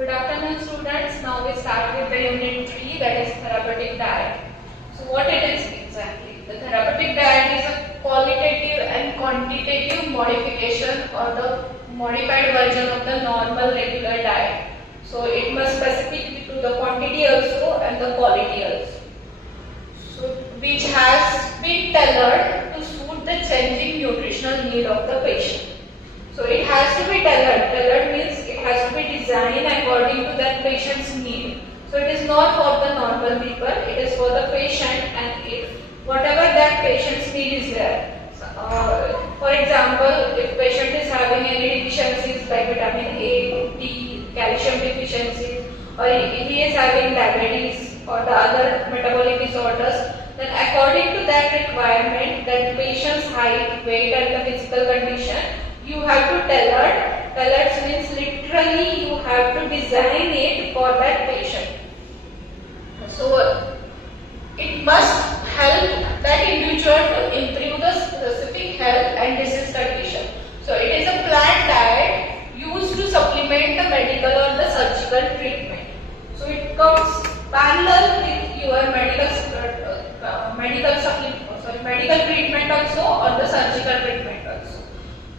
Good afternoon, students. Now we start with the unit 3, that is therapeutic diet. So what it is exactly? The therapeutic diet is a qualitative and quantitative modification or the modified version of the normal regular diet. So it must specific to the quantity also and the quality also. So which has been tailored to suit the changing nutritional need of the patient. So it has to be tailored. Tailored means it has to be designed according to that patient's need. So it is not for the normal people, it is for the patient, and if whatever that patient's need is there. For example, if patient is having any deficiencies like vitamin A, D, calcium deficiencies, or if he is having diabetes or the other metabolic disorders, then according to that requirement, that patient's height, weight and the physical condition, you have to tailor. Tailor means literally you have to design it for that patient. So it must help that individual to improve the specific health and disease condition. So it is a planned diet used to supplement the medical or the surgical treatment. So it comes parallel with your medical treatment also or the surgical treatment also.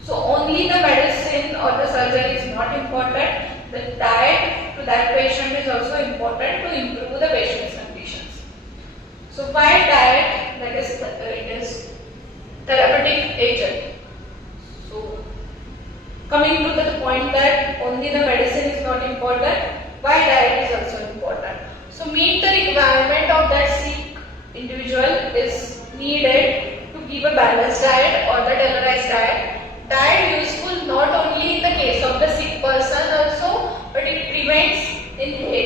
So only the medicine or the surgery is not important. The diet to that patient is also important to improve the patient's conditions. So why diet? That is, it is therapeutic agent. So coming to the point that only the medicine is not important, why diet is also important. So meet the requirement of that sick individual is needed to give a balanced diet or the tailorized diet. Diet useful not only in the case of the sick person also, but it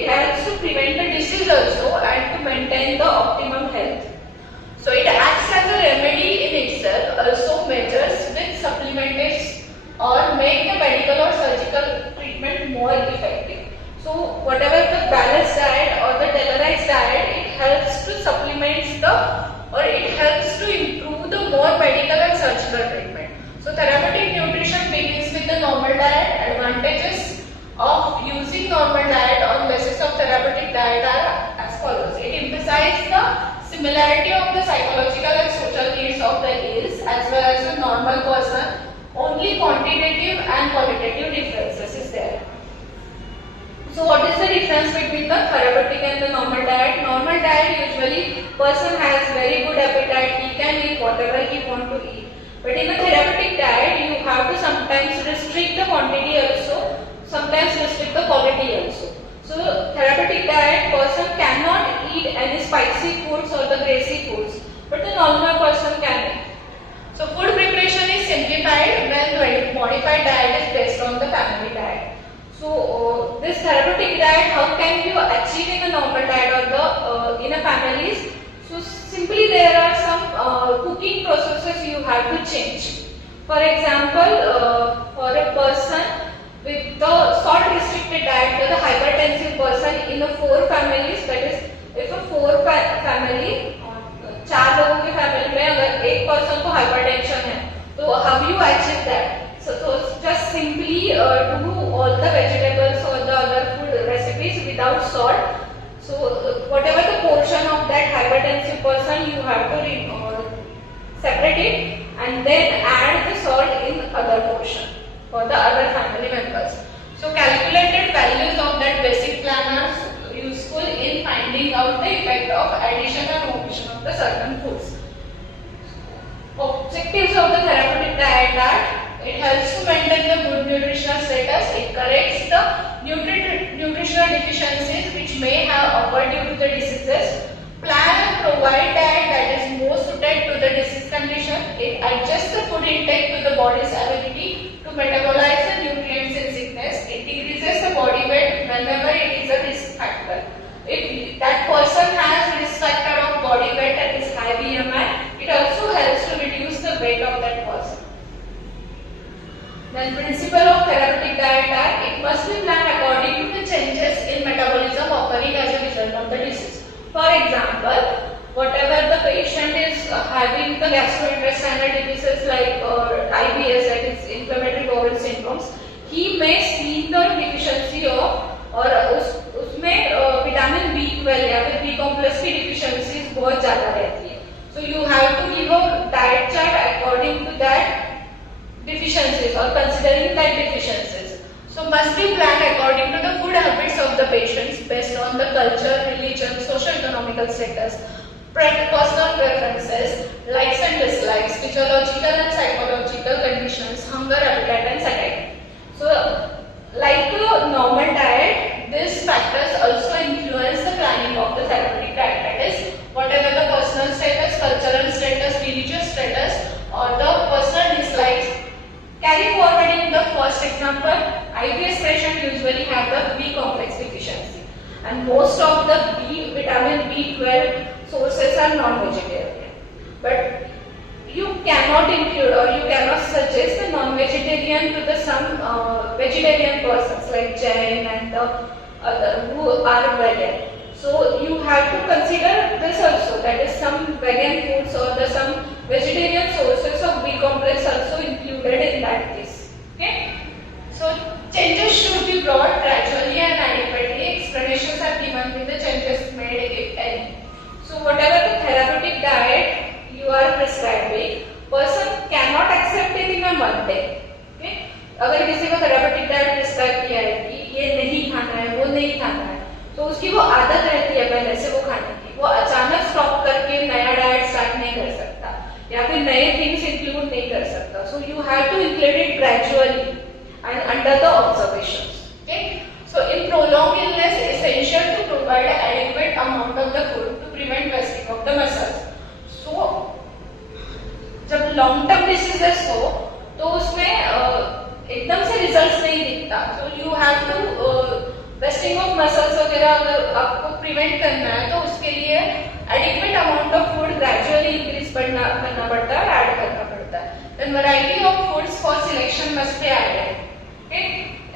helps to prevent the disease also and to maintain the optimum health. So it acts as a remedy in itself, also measures with supplements or make the medical or surgical treatment more effective. So whatever the balanced diet or the tailorized diet, it helps to supplement it helps to improve the more medical and surgical treatment. So therapeutic nutrition begins with the normal diet. Advantages of using normal diet on basis of therapeutic diet are as follows. It emphasizes the similarity of the psychological and social needs of the ills as well as the normal person. Only quantitative and qualitative differences is there. So what is the difference between the therapeutic and the normal diet? Normal diet usually person has very good appetite, he can eat whatever he want to eat. But in the therapeutic diet, you have to sometimes restrict the quantity also, sometimes restrict the quality also. So therapeutic diet, person cannot eat any spicy foods or the greasy foods, but the normal person can eat. So food preparation is simplified when modified diet is based on the family diet. So this therapeutic diet, how can you achieve in a normal diet or the in a families? So simply there are some cooking processes you have to change. For example, for a person with the salt restricted diet, the hypertensive person in a 4 families, that is if a 4 family, 4 लोगों के family में अगर एक person को hypertension है, तो how you achieve that? So just simply do all the vegetables or the other food recipes without salt. So whatever the portion of that hypertensive person, you have to separate it and then add the salt in other portion for the other family members. So calculated values of that basic plan are useful in finding out the effect of addition and omission of the certain foods. Objectives of the therapeutic diet are: it helps to maintain the good nutritional status, it corrects the nutritional deficiencies which may have occurred due to the diseases, plan and provide diet that is more suited to the disease condition, it adjusts the food intake to the body's ability to metabolize the nutrients in sickness, it decreases the body weight whenever it is a risk factor. If that person has risk factor of body weight that is high BMI, it also helps to reduce the weight of that person. Then principle of therapeutic diet are: it must be planned according to the changes in metabolism occurring as a result of the disease. For example, whatever the patient is having the gastrointestinal diseases like IBS, that is inflammatory bowel syndromes, he may see the deficiency of और उसमें vitamin B12 या फिर B complex की deficiencies बहुत ज्यादा रहती है. So you have to give a diet chart according to that deficiencies or considering that deficiencies. So must be planned according to the food habits of the patients based on the culture, religion, socio-economical status, personal preferences, likes and dislikes, physiological and psychological conditions, hunger, appetite and satiety. So like a normal diet, these factors also influence the planning of the therapeutic diet. That is, whatever the personal status, cultural status, religious status or the personal dislikes. Carry forward in the first example, IBS patient usually have the B complex deficiency and most of the vitamin B12 sources are non-vegetarian. But you cannot include or you cannot suggest the non-vegetarian to the some vegetarian persons like Jain and the other who are vegan. So you have to consider this also, that is some vegan foods or the some vegetarian sources of B complex also included in that case. Okay? So changes should be brought gradually and adequately. Explanations are given with the changes made if any. So whatever the therapeutic diet you are prescribing, person cannot accept it in a one day. Okay? अगर किसी को therapeutic diet prescribe किया है कि ये नहीं खाना है, वो नहीं खाना है, तो उसकी वो आदत रहती है पहले से वो खाने की, वो अचानक स्टॉप करके नया डाइट स्टार्ट नहीं कर सकता या फिर नए थिंग्स इंक्लूड नहीं कर सकता. So you have to include it gradually and under the observations. Okay, so in prolong illness essential to provide adequate amount of the food to prevent wasting of the muscles. So जब long term diseases हो तो उसमें एकदम से results नहीं दिखता. So you have to wasting of muscles वगैरह अगर आपको प्रिवेंट करना है तो उसके लिए adequate amount of food gradually increase करना पड़ता है, ऐड करना पड़ता है. Then variety of foods for selection must be added. Okay,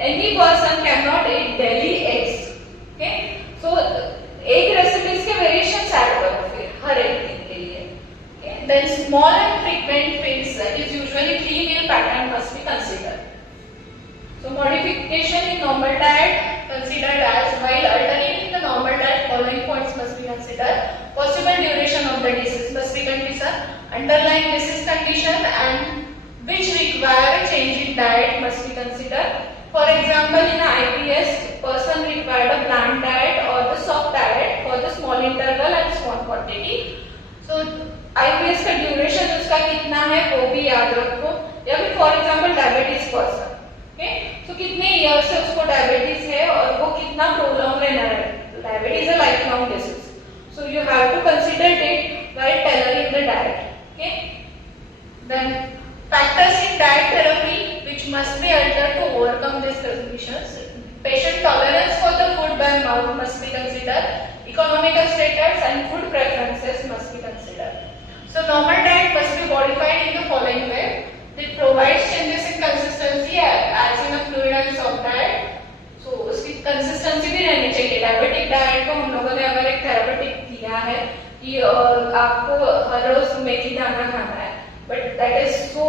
any person can not eat daily eggs. Okay, so egg recipes के वेरिएशंस ऐड करो फिर हर एक दिन के लिए. Then small and frequent feeds that is usually 3 meal pattern must be considered. So modification in normal diet considered as while alternating the normal diet, following points must be considered. Possible duration of the disease must be considered. Underlying disease condition and which require a change in diet must be considered. For example, in IBS, person required a bland diet or the soft diet for the small interval and small quantity. So IBS का duration उसका कितना है वो भी याद रखो. या फिर for example डायबिटीज पर्सन, तो कितने ईयर से उसको डायबिटीज है और वो कितना प्रोलॉन्ग रहना है. Diabetes a lifelong disease, so you have to consider it while tailoring the diet. Okay, then factors in diet therapy which must be altered to overcome this conditions. Patient tolerance for the food by mouth must be considered. Economical status and food preferences must be considered. So normal diet must be modified in the following way. It provides changes in consistency as in a fluid and soft diet. So उसकी consistency भी रहनी चाहिए. Diabetic diet को हम लोगों ने अगर एक therapeutic दिया है कि आपको हर रोज मेथी दाना खाना है, but that is so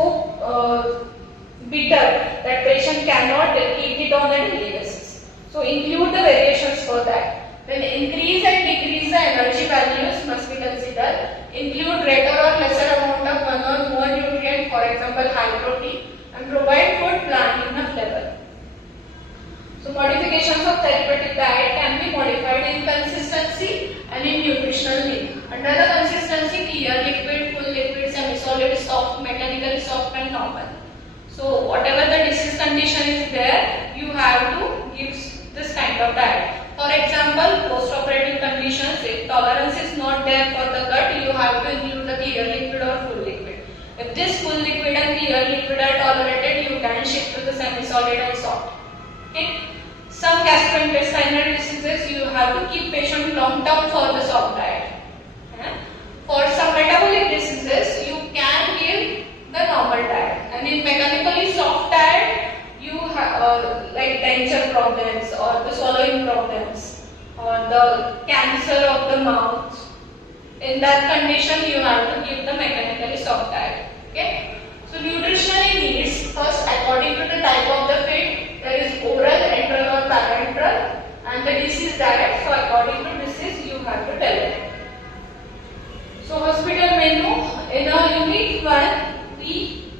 bitter that patient cannot eat it on a daily basis. So include the variations for that. Then increase and decrease the energy values must be considered. Include greater or lesser amount of one or more nutrient, for example high protein, and provide food plan in a flavor. So modifications of therapeutic diet can be modified in consistency and in nutritional need. Under the consistency, clear, liquid, full liquid, semi-solid, soft, mechanically soft and normal. So whatever the disease condition is there, you have to give this kind of diet. For example, post-operative conditions, if tolerance is not there for the gut, you have to include the clear liquid or full liquid. If this full liquid and clear liquid are tolerated, you can shift to the semi-solid and soft. Okay? Some gastrointestinal diseases, you have to keep patient long-term for the soft diet. For some metabolic diseases, you can give the normal diet. And in mechanically soft diet, you have like denture problems or the swallowing problems or the cancer of the mouth. In that condition, you have to give the mechanically soft diet. Okay? So nutritional needs, first according to the type of the feed, there is oral, enteral or parenteral, and the disease diet. So according to disease, you have to tell it. So hospital menu, in a unit 1, we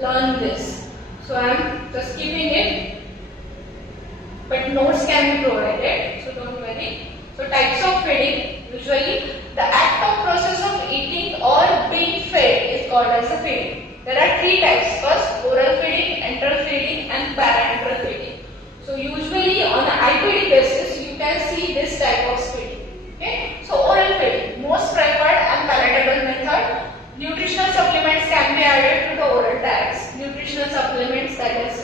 learn this. So I am just keeping it, but notes can be provided, so don't worry. So types of feeding, usually the act or process of eating or being fed is called as a feeding. There are 3 types. First, oral feeding, enteral feeding and parenteral feeding. So usually on an IPD basis, you can see this type of feeding. Okay? So oral feeding, most preferred and palatable method. Nutritional supplements can be added to the oral diets. Nutritional supplements, that is,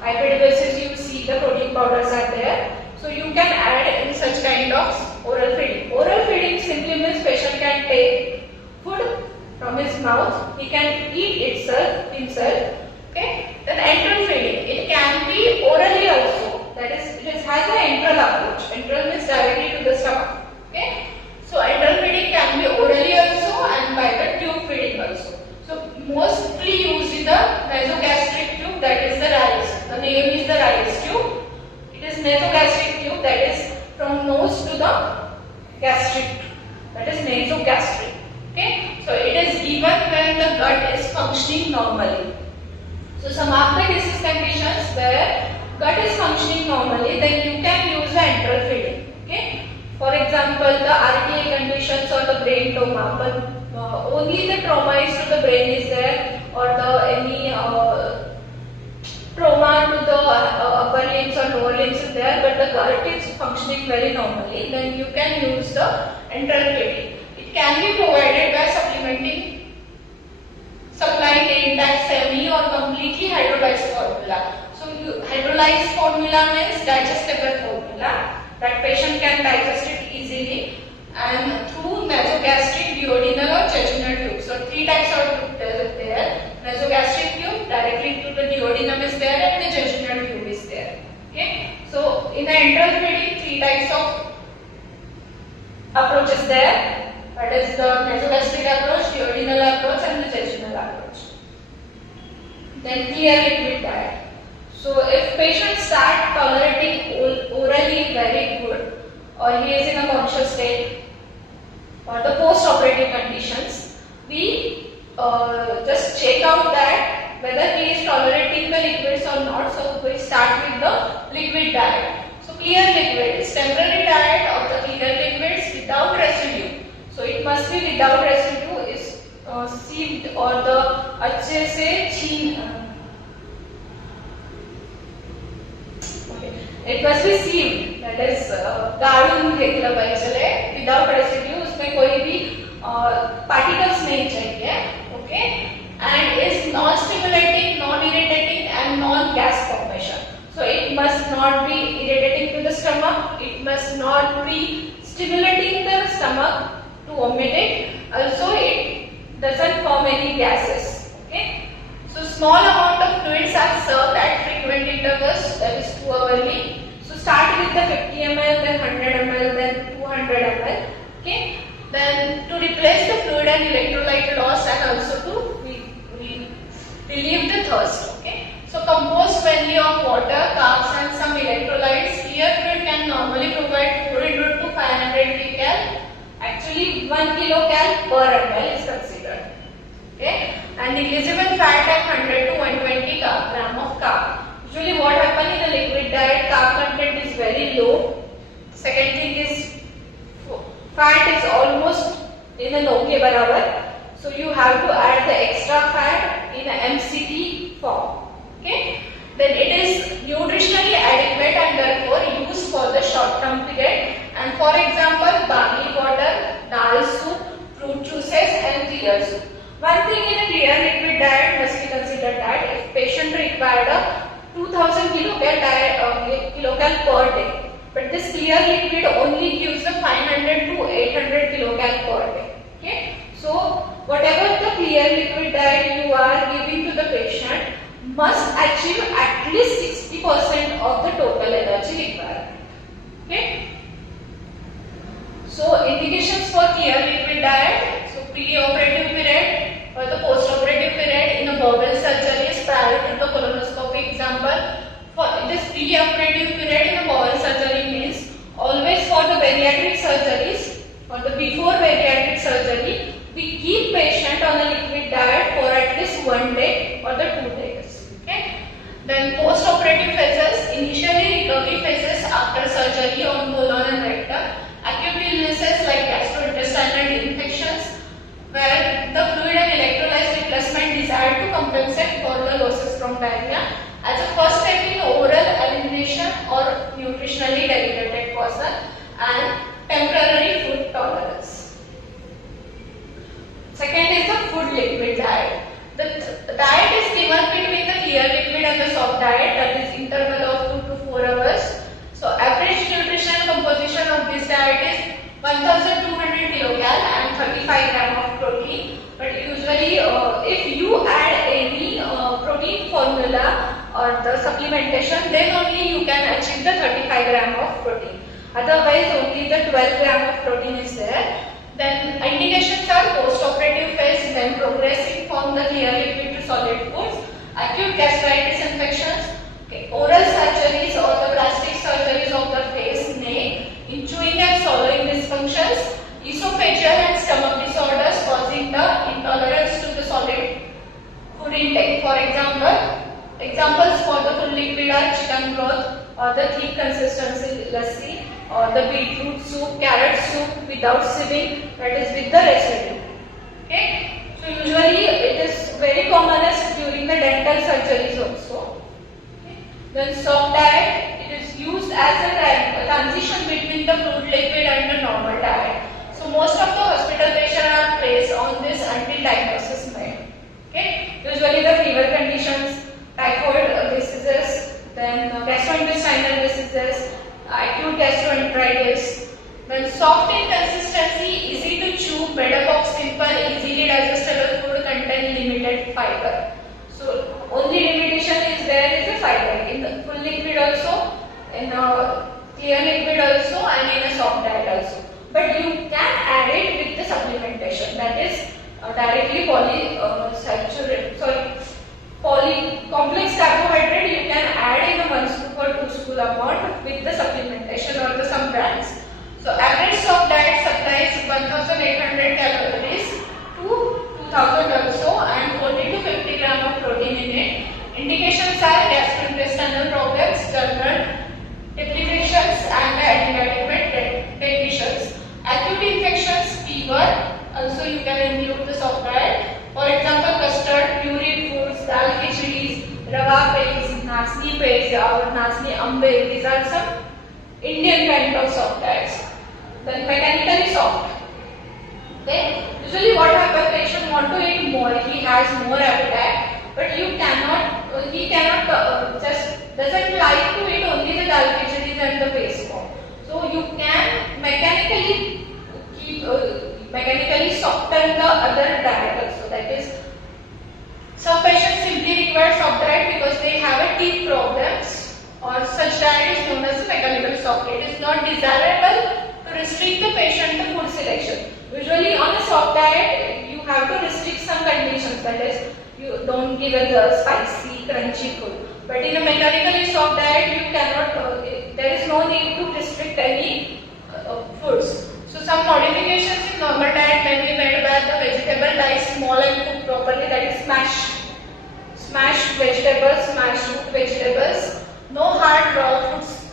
IPD basis, you see the protein powders are there. So you can add in such kind of oral feeding. Oral feeding simply means patient can take food from his mouth. He can eat himself. Okay. Then enteral feeding. It can be orally also. That is, it has an enteral approach. Enteral means directly to the stomach. Okay. So enteral feeding can be orally also and by the tube feeding also. So mostly used in the nasogastric tube, that is the RICE. The name is the RICE tube. It is nasogastric tube, that is from nose to the gastric, that is nasogastric. Okay, so it is given when the gut is functioning normally. So some of the disease conditions where gut is functioning normally, then you can use the enteral feeding. Okay, for example, the RTA conditions or the brain trauma, but only the trauma is to the brain is there, or any trauma to the upper limbs or lower limbs is there, but the gut is functioning very normally, then you can use the enteral feeding. It can be provided by supplying the entire semi or completely hydrolyzed formula. So hydrolyzed formula means digestible formula that patient can digest it easily and through nasogastric, duodenal or jejunal tube. So 3 types of tube there. Nasogastric tube directly to the duodenum is there and the jejunal tube is there. Okay. So in the enteral feeding, 3 types of approaches there. That is the nasogastric approach, duodenal approach and the jejunal approach. Then clear liquid diet. So if patient start tolerating orally very good, or he is in a conscious state, or the post-operative conditions, we just check out that whether he is tolerating the liquids or not. So we start with the liquid diet. So clear liquid is temporary diet of the clear liquids without residue. So it must be without residue, is sieved or the अच्छे से छीन. It must be sieved, that is गाढ़ून घेतलं पाहिजे without residue. उसमें कोई भी particles नहीं चाहिए. Okay, and is non-stimulating, non-irritating and non-gas formation. So it must not be irritating to the stomach. It must not be stimulating the stomach to vomit it. Also, it doesn't form any gases. Okay. So small amount of fluids are served at frequent intervals, that is 2 hourly. So start with the 50 ml, then 100 ml, then 200 ml. Okay. Then to replace the fluid and electrolyte loss and also to relieve the thirst. Okay. So composed mainly of water, carbs and some electrolytes. Clear fluid can normally provide 400 to 500 kcal. Actually 1 kilocal per ml is considered. Okay. And negligible fat and 100 to 120 gram of carb. Usually what happens in the liquid diet, carb content is very low. Second thing is fat is almost in a no ke barabar. So you have to add the extra fat in a MCT form. Okay. Then it is nutritionally adequate and therefore used for the short term period. And for example, barley water, dal soup, fruit juices and clear soup. One thing in a clear liquid diet must be considered that if patient required a 2000 kilocal per day, but this clear liquid only gives the 500 to 800 kilocal per day. Okay, so whatever the clear liquid diet you are giving to the patient must achieve at least 60% of the total energy required. Okay. So indications for clear liquid diet. So pre-operative period or the post-operative period in a bowel surgery is prior to the colonoscopy. Example, for this pre-operative period in a bowel surgery means bariatric surgeries or the before bariatric surgery, we keep patient on a liquid diet for at least 1 day or the 2 days. Okay. Then post-operative phases, initially recovery phases after surgery on colon and rectum, acute illnesses like gastrointestinal infections, where the fluid and electrolyte replacement desired to compensate for the losses from diarrhea, as a first step in oral elimination or nutritionally debilitated person, and temporary food tolerance. Second is the food liquid diet. The diet is given between the clear liquid and the soft diet, that is interval of 2 to 4 hours. So average nutritional composition of this diet is 1200 kilocal and 35 gram of protein. But usually if you add any protein formula or the supplementation, then only you can achieve the 35 gram of protein. Otherwise only the 12 gram of protein is there. Then indications are post-operative phase, then progressing from the clear liquid to solid foods, acute gastritis infections, oral surgeries or the plastic surgeries of the face, neck, in chewing and swallowing dysfunctions, esophageal and stomach disorders causing the intolerance to the solid food intake. For examples for the full liquid are chicken broth or the thick consistency lassi or the beetroot soup, carrot soup without sieving, that is with the residue. Okay. So usually it is very commonest during the dental surgeries also. Okay. Then soft diet, it is used as a transition between the fluid liquid and the normal diet. So most of the hospital patients are placed on this until diagnosis made. Okay. Usually the fever conditions, typhoid diseases, then gastrointestinal diseases, acute gastroenteritis. Then soft in consistency, easy to chew, made up of simple, easily digestible food contain limited fiber. So only limitation is there is the fiber in the full liquid also, in a clear liquid also, and in a soft diet also. But you can add it with the supplementation, that is directly complex carbohydrate you can add in a 1 scoop or 2 scoop amount with the supplementation or the some brands. So average soft diet supplies 1800 calories to 2000 also and 40 to 50 gram of protein in it. Indications are gastrointestinal problems, general debilitations and inadequate dentitions. Acute infections, fever, also you can include the soft diet. For example, custard, puree foods, dal khichdis, rava paste, nasni paste or nasni ambe. These are some Indian kind of soft diets. Then mechanically soft. Okay. Usually what happens, patient want to eat more, he has more appetite, but he cannot just doesn't like to eat only the dal khichdis and the paste form. So you can mechanically soften the other diet also. That is, some patients simply require soft diet because they have a teeth problems, or such diet is known as a mechanical soft. It is not desirable to restrict the patient to food selection. Usually on a soft diet, you have to restrict some conditions, that is, you don't give it the spicy, crunchy food. But in a mechanically soft diet, you cannot, there is no need to restrict any foods. So some modifications in normal diet may be made by the vegetable diced small and cooked properly, that is smashed vegetables, smashed root vegetables, no hard raw foods.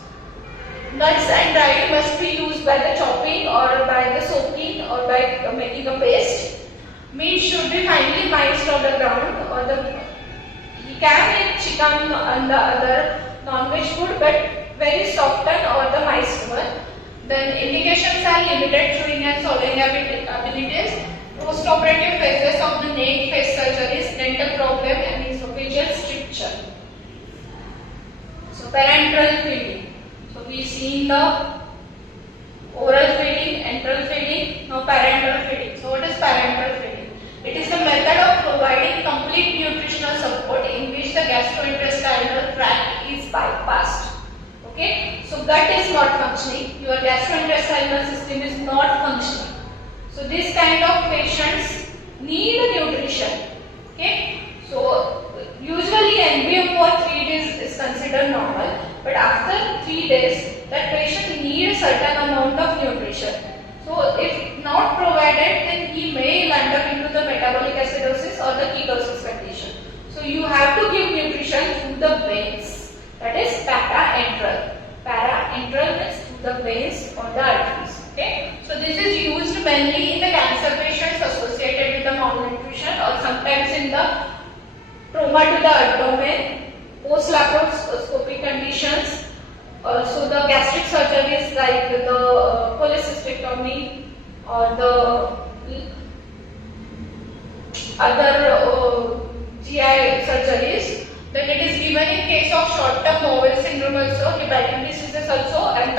Nuts and dried must be used by the chopping or by the soaking or by making a paste. Meat should be finely miced on the ground, or you can eat chicken and the other non-veg food, but very softened or the miced one. Then indications are limited chewing and swallowing abilities, post-operative phases of the neck, face surgeries, dental problem and esophageal stricture. So parenteral feeding. So we see the oral feeding, enteral feeding, now parenteral feeding. So what is parenteral feeding? It is the method of providing complete nutritional support in which the gastrointestinal tract is bypassed. Okay, so gut is not functioning, your gastrointestinal system is not functioning. So this kind of patients need nutrition. Okay, so usually NBM for 3 days is considered normal, but after 3 days that patient needs certain amount of nutrition. So if not provided, then he may land up into the metabolic acidosis or the ketosis condition. So you have to give nutrition through the veins, that is para-enteral. Para-enteral means through the veins or the arteries. Okay? So this is used mainly in the cancer patients associated with the malnutrition, or sometimes in the trauma to the abdomen, post-laparoscopic conditions, also the gastric surgeries like the cholecystectomy or the other GI surgeries. Then it is given in case of short-term bowel syndrome also, hepatic diseases also, and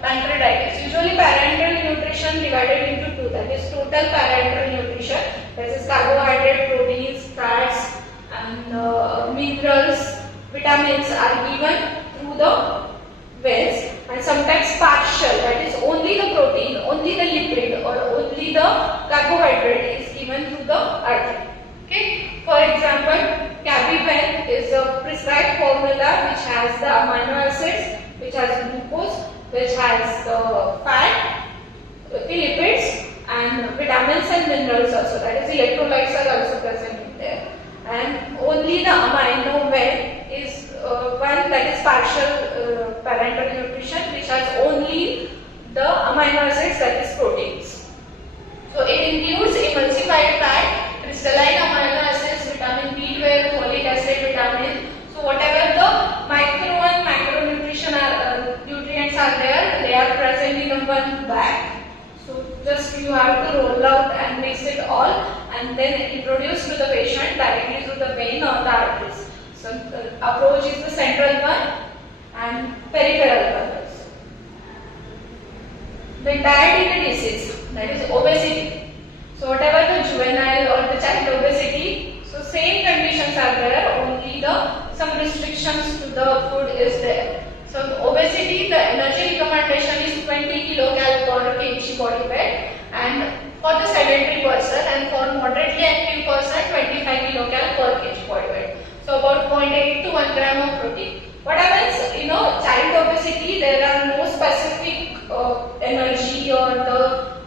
pancreatitis. Usually parenteral nutrition divided into two, that is total parenteral nutrition, that is carbohydrate, proteins, fats and minerals, vitamins are given through the veins, and sometimes partial, that is only the protein, only the lipid or only the carbohydrate is given through the artery. Okay? For example, Cabiven is a prescribed formula which has the amino acids, which has glucose, which has the fat, lipids and vitamins and minerals also, that is electrolytes are also present in there. And only the amino ven is one, that is partial parenteral nutrition, which has only the amino acids, that is proteins. So it includes emulsified fat, crystalline amino acids, vitamin B12, folic acid, vitamin. So whatever the micro and macronutrition nutrients are there, they are present in one bag. So just you have to roll out and mix it all and then introduce to the patient directly through the vein or the arteries. So the approach is the central one and peripheral one also. The diet in the disease, that is obesity. So whatever the juvenile or the child obesity, so same conditions are there, only some restrictions to the food is there. So obesity, the energy recommendation is 20 kcal per kg body weight, and for the sedentary person, and for moderately active person 25 kcal per kg body weight. So about 0.8 to 1 gram of protein. What happens, child obesity, there are no specific energy or the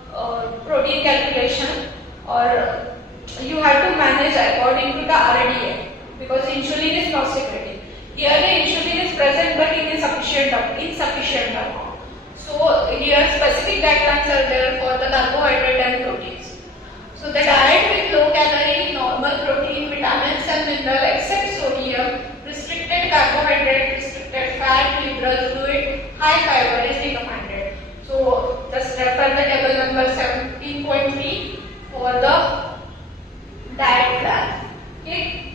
protein calculation, or you have to manage according to the RDA, because insulin is not secreting. Here the insulin is present but in insufficient amount. So here specific diet plans are there for the carbohydrate and proteins. So the diet with low calorie, normal protein, vitamins and mineral except sodium, restricted carbohydrate, restricted fat, liberal fluid, high fiber is recommended. So just refer the table number 17.3 for the diet plan. Okay.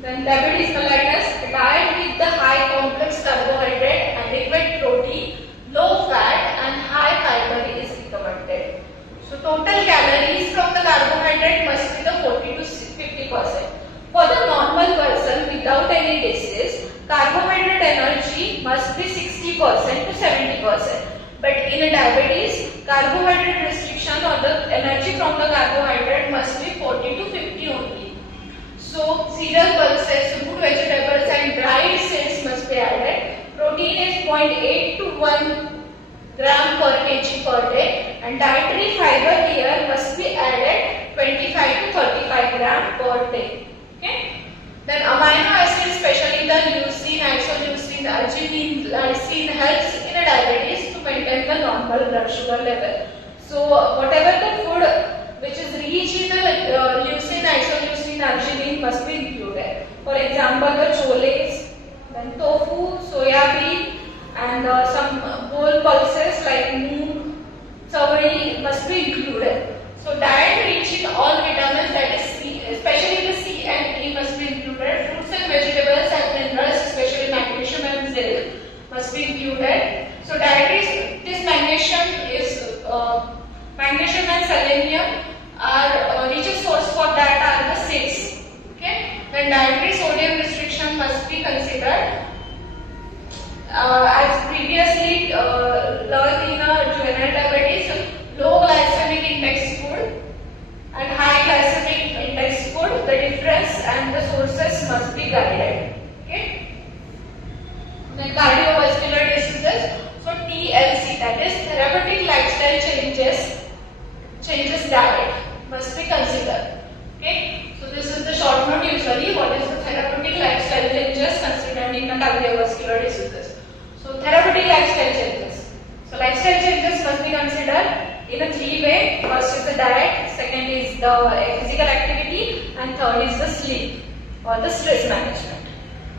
Then diabetes mellitus, a diet with the high complex carbohydrate, adequate protein, low fat and high fiber is recommended. So total calories from the carbohydrate must be the 40 to 50%. For the normal person without any disease, carbohydrate energy must be 60% to 70%. But in diabetes, carbohydrate restriction or the energy from the carbohydrate must be 40 to 50 only. So cereal pulses, root vegetables and dried seeds must be added. Protein is 0.8 to 1 gram per kg per day, and dietary fiber here must be added 25 to 35 gram per day. Okay? Then amino acids, especially the leucine, isoleucine, arginine, lysine helps in a diabetes to maintain the normal blood sugar level. So whatever the food which is rich in the leucine, isoleucine, arginine must be included. For example, the choles, then tofu, soya bean, and some whole pulses like moong, chavari must be included. So diet rich in all vitamins, that is C, especially the C and E must be included. Fruits and vegetables and minerals, especially magnesium and zinc must be included. So dietary, this magnesium and selenium are richest source for that are the seeds. Okay? Then dietary sodium restriction must be considered. As previously learned in juvenile diabetes, low glycemic index food and high glycemic index food, the difference and the sources must be guided. Okay? Then cardiovascular diseases, so TLC, that this diet must be considered. Okay, so this is the short note usually. What is the therapeutic lifestyle changes considered in the cardiovascular diseases? So therapeutic lifestyle changes. So lifestyle changes must be considered in a three way. First is the diet, second is the physical activity, and third is the sleep or the stress management.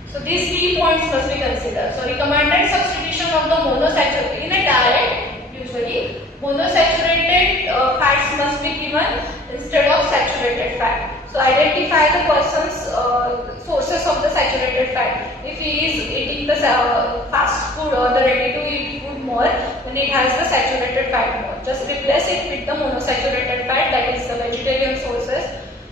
So these 3 points must be considered. So recommended substitution of the monosaturated in a diet, usually monosaturated fats must be given instead of saturated fat. So identify the person's sources of the saturated fat. If he is eating the fast food or the ready to eat food more, then it has the saturated fat more. Just replace it with the monosaturated fat, that is the vegetarian sources,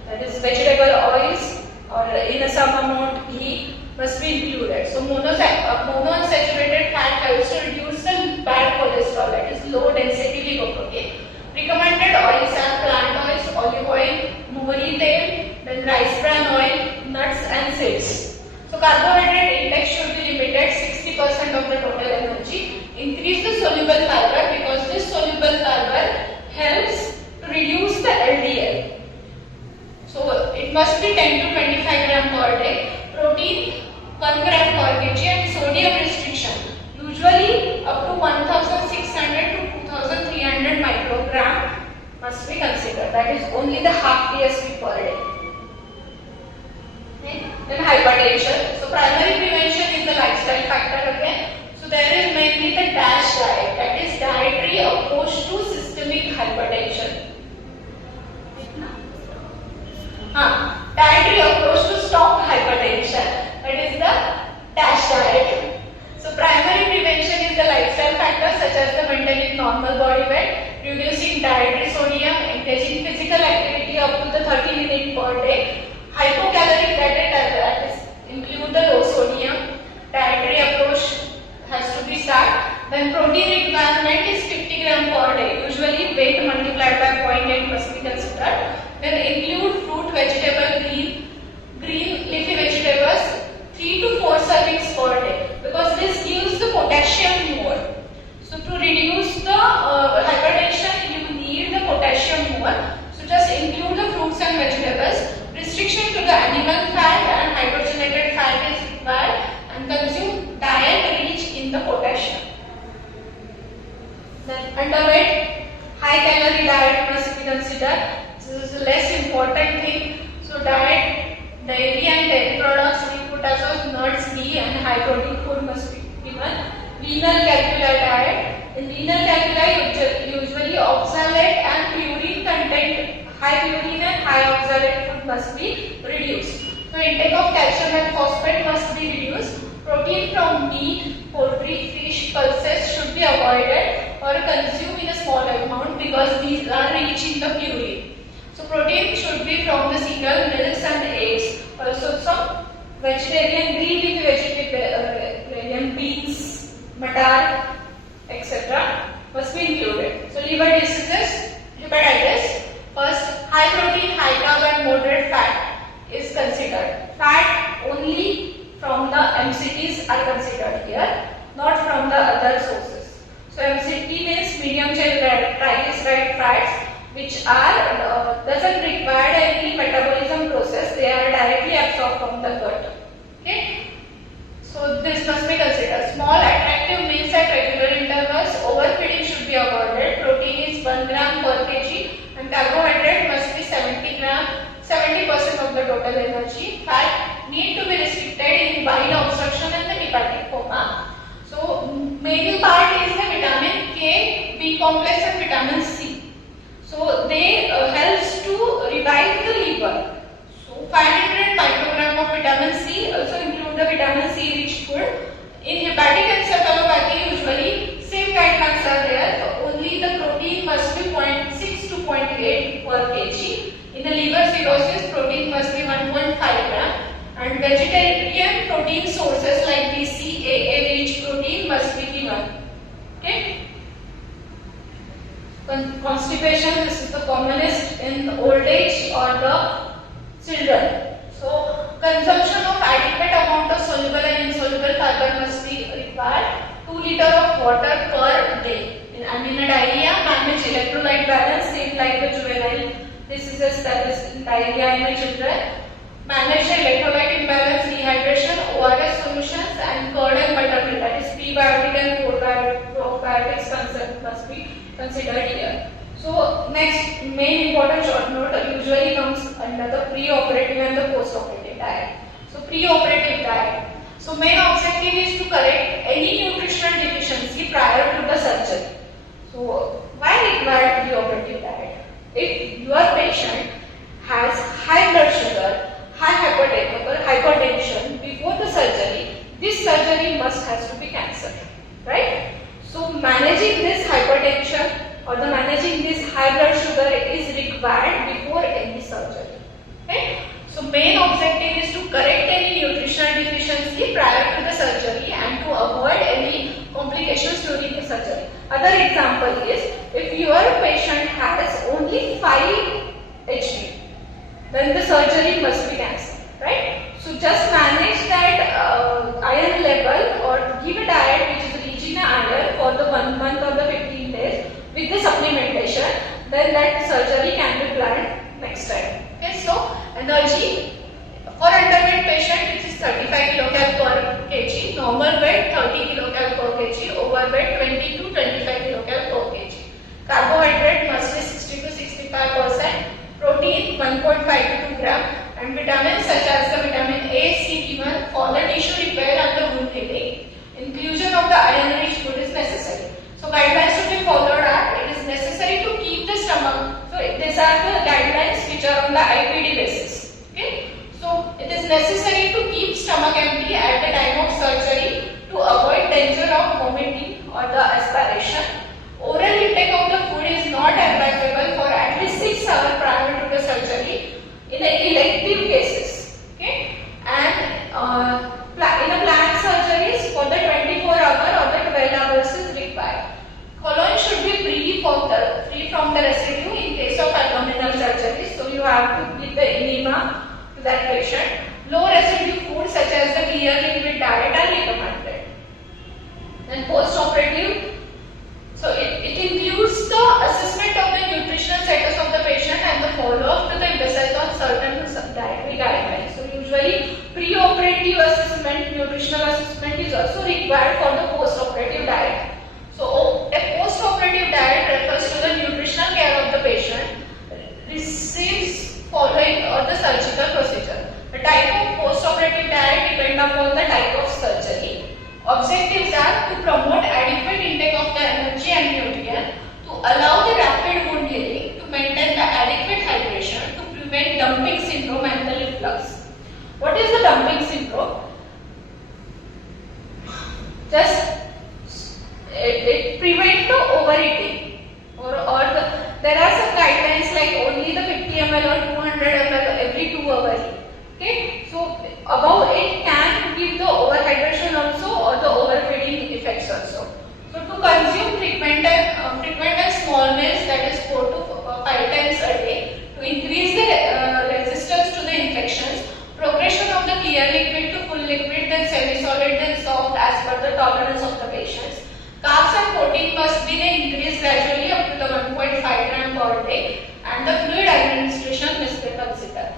that is vegetable oils, or in some amount ghee must be included. So monounsaturated fat helps to reduce the bad cholesterol, that is low density lipoprotein. Recommended oils are plant oils, olive oil, mohri tel, then rice bran oil, nuts and seeds. So carbohydrate intake should be limited 60% of the total energy. Increase the soluble fiber because this soluble fiber helps to reduce the LDL. So it must be 10 to 25 gram per day. Protein 1 gram per kg and sodium restriction. Usually up to 1600 to 2300 microgram must be considered. That is only the half TSP per day. Okay. Then hypertension. So primary prevention is the lifestyle factor again. So there is mainly the DASH diet, that is dietary approach to systemic hypertension. Dietary approach to stop hypertension, that is the DASH diet. So primary prevention is the lifestyle factors such as the maintaining normal body weight, reducing dietary sodium, engaging physical activity up to the 30 minutes per day, hypocaloric diet, that is include the low sodium, dietary approach has to be started. Then protein requirement is 50 gram per day, usually weight multiplied by 0.8 must be considered. Then include fruit, vegetable, green leafy vegetables 3 to 4 servings per day because this gives the potassium more. So to reduce the hypertension you need the potassium more. So just include the fruits and vegetables. Restriction to the animal fat and hydrogenated fat is required and consume diet rich in the potassium. Then underweight, high calorie diet must be considered. This is a less important thing. So diet, dairy and dairy products, food as well, nuts, ghee and high protein food must be given. Renal calculi diet. In renal calculi usually oxalate and purine content, high purine and high oxalate food must be reduced. So intake of calcium and phosphate must be reduced. Protein from meat, poultry, fish, pulses should be avoided or consumed in a small amount because these are rich in the purine. So protein should be from the cereal, milks and eggs. Also some vegetarian, green leafy vegetarian, beans, matar, etc. must be included. So liver diseases, hepatitis. First, high protein, high carb and moderate fat is considered. Fat only from the MCTs are considered here, not from the other sources. So MCT means medium chain triglyceride fats, which are doesn't require any metabolism process. They are directly absorbed from the gut. Okay. So this must be considered. Small attractive meals at regular intervals. Overfeeding should be avoided. Protein is 1 gram per kg and carbohydrate must be 70 gram, 70% of the total energy. Fat need to be restricted in bile obstruction and the hepatic coma. So main part is the vitamin K, B complex and vitamin C. So they helps to revive the liver. So 500 microgram of vitamin C, also include the vitamin C rich food. In hepatic encephalopathy usually same guidelines are there. So only the protein must be 0.6 to 0.8 per kg. In the liver cirrhosis protein must be 1.5 gram. And vegetarian protein sources like BCAA rich protein must be given. Okay. Constipation, this is the commonest in old age or the children. So consumption of adequate amount of soluble and insoluble fiber must be required. 2 liters of water per day. And in a diarrhea, manage electrolyte balance, same like the juvenile. This is a status in diarrhea in the children. Manage the electrolyte imbalance, dehydration, ORS solutions, and curd and buttermilk. That is prebiotic and probiotics must be considered here. So next main important short note usually comes under the pre-operative and the post-operative diet. So pre-operative diet. So main objective is to correct any nutritional deficiency prior to the surgery. So why require pre-operative diet? If your patient has high blood sugar, high hypertension before the surgery, this surgery has to be cancelled, right? So managing this hypertension or the managing this high blood sugar is required before any surgery. Okay? So main objective is to correct any nutritional deficiency prior to the surgery and to avoid any complications during the surgery. Other example is if your patient has only 5 Hg, then the surgery must be cancelled, right? So just manage that iron level or give a diet which is rich in iron for the 1 month or the 15 days with the supplementation, then that surgery can be planned next time. Okay, so energy for underweight patient which is 35 kcal per kg, normal weight 30 kcal per kg, overweight 20 to 25 kcal per kg. Carbohydrate must be 60 to 65%, protein 1.5 to 2 gram, and vitamins such as the vitamin A, C, B1 for the tissue repair and the wound healing. Inclusion of the iron-rich food is necessary. So guidelines to be followed are, it is necessary to keep the stomach. So these are the guidelines which are on the IPD basis. Okay. So it is necessary to keep stomach empty at the time of surgery to avoid danger of vomiting or the aspiration. Oral intake of the food is not advisable for at least 6 hours prior to the surgery in elective cases. Okay. And in a planned surgeries for the 24 hour or the 12 hours is required. Colon should be free from the residue in case of abdominal surgery. So you have to give the enema to that patient. Low residue food such as the clear liquid diet are recommended. Then post-operative. So it includes the assessment of the nutritional status of the patient and the follow-up to the emphasis on certain dietary guidelines. So usually pre-operative assessment, nutritional assessment is also required for the post-operative diet. So a post-operative diet refers to the nutritional care of the patient receives following the surgical procedure. The type of post-operative diet depends upon the type of surgery. Objectives are to promote adequate intake of the energy and nutrient, to allow the rapid wound healing, to maintain the adequate hydration, to prevent dumping syndrome and the reflux. What is the dumping syndrome? Just it prevents the overeating, there are some guidelines like only the 50 ml or 200 ml every 2 hours. Okay, so above it can give the overhydration also or the overfeeding effects also. So to consume frequent and small meals, that is 4 to 5 times a day, to increase the resistance to the infections, progression of the clear liquid to full liquid, then semi-solid, then soft as per the tolerance of the patients. Carbs and protein must be increased gradually up to the 1.5 gram per day, and the fluid administration must be considered.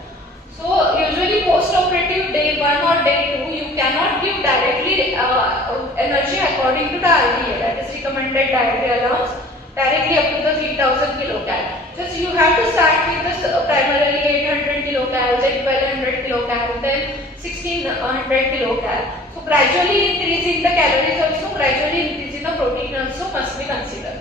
So usually post-operative day 1 or day 2, you cannot give directly energy according to the RDA, that is recommended dietary allowance, directly up to the 3000 kilocal. Just you have to start with the primarily 800 kilocal, then 1200 kilocal, then 1600 kilocal. So gradually increasing the calories also, gradually increasing the protein also must be considered.